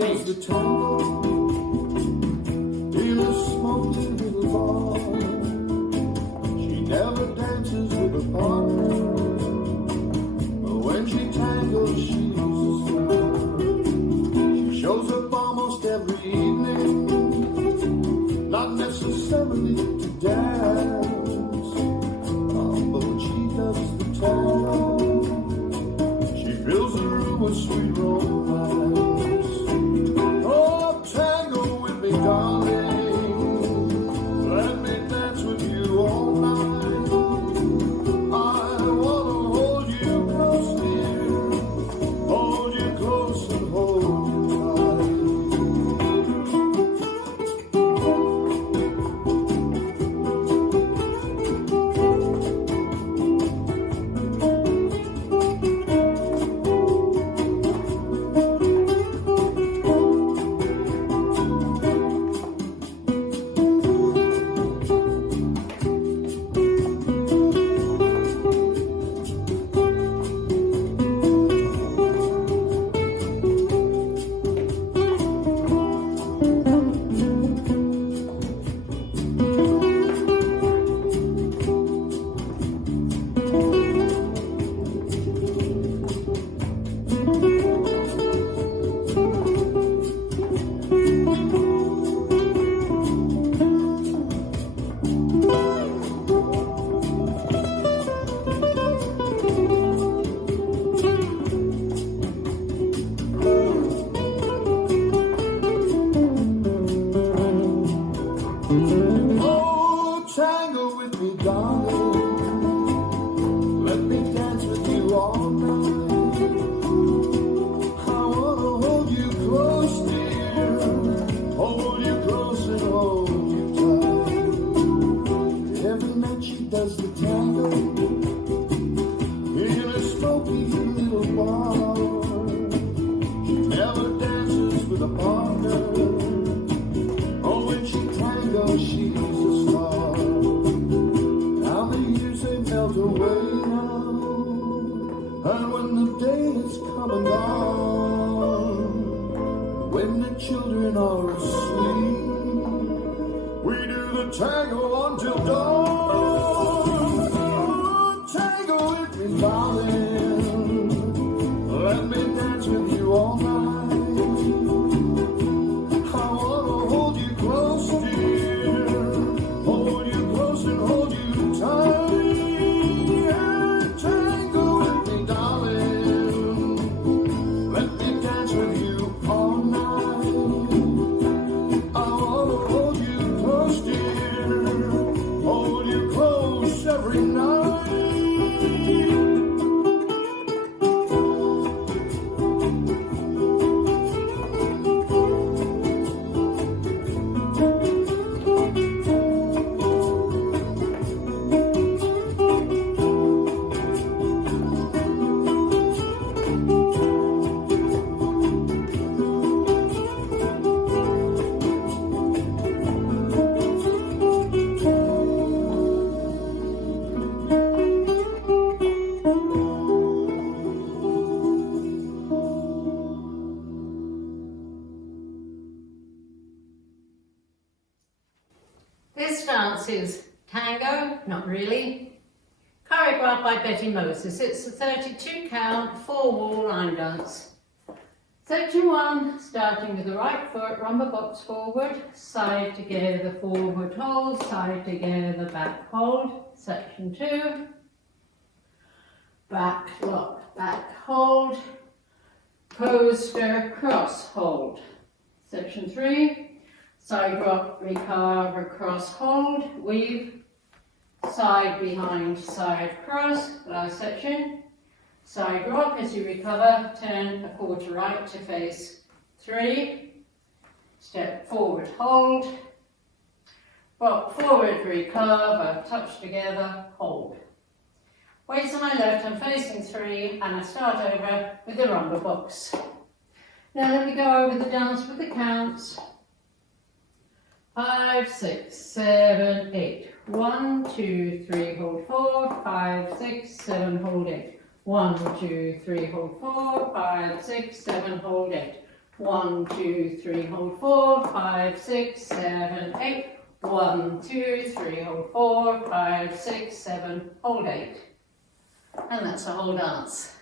does the tango in a smoky little bar. She never dances with a partner, but when she tangos, she's a star. She shows up almost every evening, not necessarily to dance, but when she does the tango, she fills the room with sweet romance. Oh, tango with me, darling, let me dance with you all night. I wanna hold you close, dear, hold you close and hold you tight. Oh, tango with me, darling, let me dance with you all night. I wanna hold you close, dear, hold you close and hold you tight. Every night she does the tango in a smoky little bar. She never dances with a partner, oh, when she tangos, she's a star. Now the years they melt away now, and when the day has come and gone, when the children are asleep, we do the tango until dawn. Oh, tango with me, darling, let me dance with you all night. I wanna hold you close, dear, hold you close and hold you tight. Yeah, tango with me, darling, let me dance with you all night. I wanna hold you close, dear, hold you close every night. This dance is tango, not really, choreographed by Betty Moses. It's a 32 count, 4-wall line dance. Section 1, starting with the right foot, rumba box forward, side together, forward hold, side together, back hold. Section 2, back lock, back hold, coaster, cross hold. Section 3, side rock, recover, cross hold, weave, side behind, side cross. Last section, side rock as you recover, turn a quarter right to face 3, step forward, hold, rock forward, recover, touch together, hold. Weights on my left, I'm facing 3, and I start over with the rumba box. Now let me go over the dance with the counts. 5, 6, 7, 8. 1, 2, 3, hold 4, 5, 6, 7, hold 8. 1, 2, 3, hold 4, 5, 6, 7, hold 8. 1, 2, 3, hold 4, 5, 6, 7, 8. 1, 2, 3, hold 4, 5, 6, 7, hold 8. And that's a whole dance.